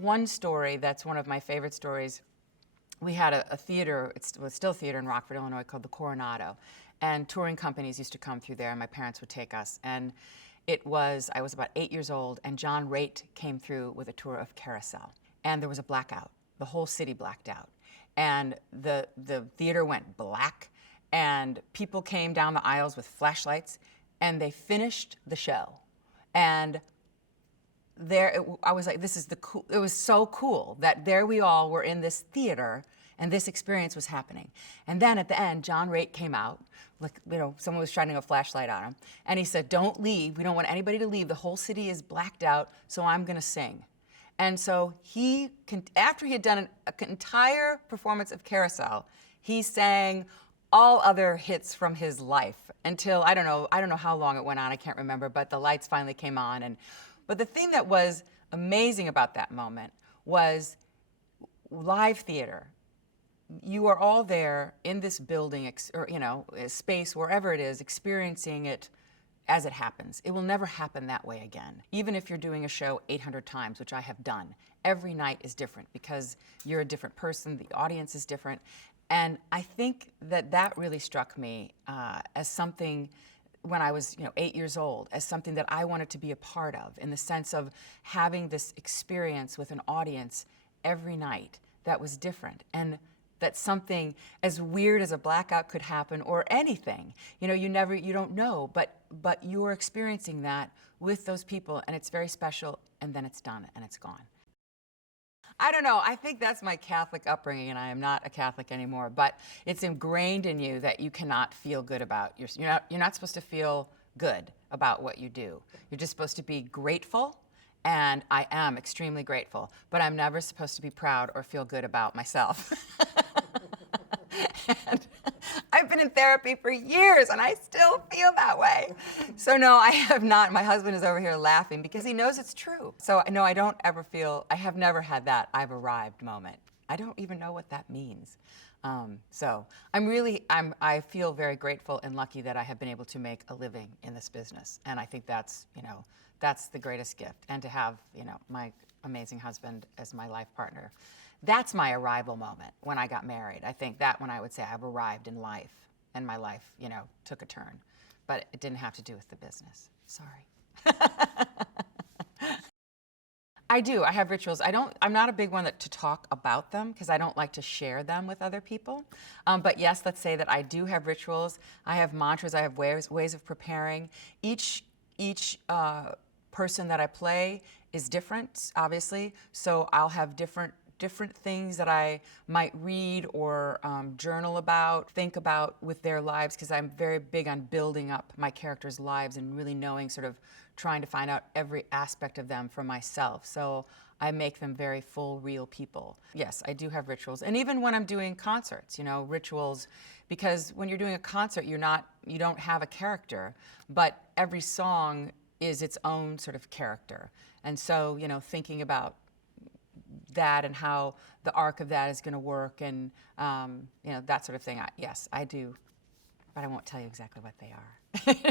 one story that's one of my favorite stories. We had a theater, it was still a theater in Rockford, Illinois, called the Coronado. And touring companies used to come through there, and my parents would take us. And I was about 8 years old, and John Raitt came through with a tour of Carousel. And there was a blackout. The whole city blacked out. And the theater went black, and people came down the aisles with flashlights, and they finished the show. And I was like, it was so cool that there we all were in this theater and this experience was happening. And then at the end, John Raitt came out, like, someone was shining a flashlight on him, and he said, "Don't leave, we don't want anybody to leave, the whole city is blacked out, so I'm gonna sing." And so after he had done an entire performance of Carousel, he sang all other hits from his life until, I don't know how long it went on, I can't remember, but the lights finally came on. But the thing that was amazing about that moment was live theater. You are all there in this building, or space, wherever it is, experiencing it as it happens. It will never happen that way again. Even if you're doing a show 800 times, which I have done, every night is different because you're a different person, the audience is different. And I think that really struck me as something, when I was 8 years old, as something that I wanted to be a part of, in the sense of having this experience with an audience every night that was different. And that something as weird as a blackout could happen, or anything, you don't know, but you're experiencing that with those people, and it's very special, and then it's done and it's gone. I don't know, I think that's my Catholic upbringing, and I am not a Catholic anymore, but it's ingrained in you that you cannot feel good about you're not supposed to feel good about what you do. You're just supposed to be grateful, and I am extremely grateful, but I'm never supposed to be proud or feel good about myself. And I've been in therapy for years, and I still feel that way. So no, I have not. My husband is over here laughing because he knows it's true. So no, I have never had that "I've arrived" moment. I don't even know what that means. So I feel very grateful and lucky that I have been able to make a living in this business. And I think that's the greatest gift. And to have, my amazing husband as my life partner. That's my arrival moment when I got married. I think that when I would say I've arrived in life, and my life, took a turn. But it didn't have to do with the business. Sorry. I do. I have rituals. I'm not a big one to talk about them because I don't like to share them with other people. But yes, let's say that I do have rituals. I have mantras. I have ways of preparing. Each person that I play is different, obviously. So I'll have different things that I might read or journal about, think about with their lives, because I'm very big on building up my characters' lives and really knowing, trying to find out every aspect of them for myself. So I make them very full, real people. Yes, I do have rituals. And even when I'm doing concerts, rituals, because when you're doing a concert, you don't have a character, but every song is its own sort of character. And so, thinking about that and how the arc of that is going to work, and that sort of thing. Yes, I do, but I won't tell you exactly what they are.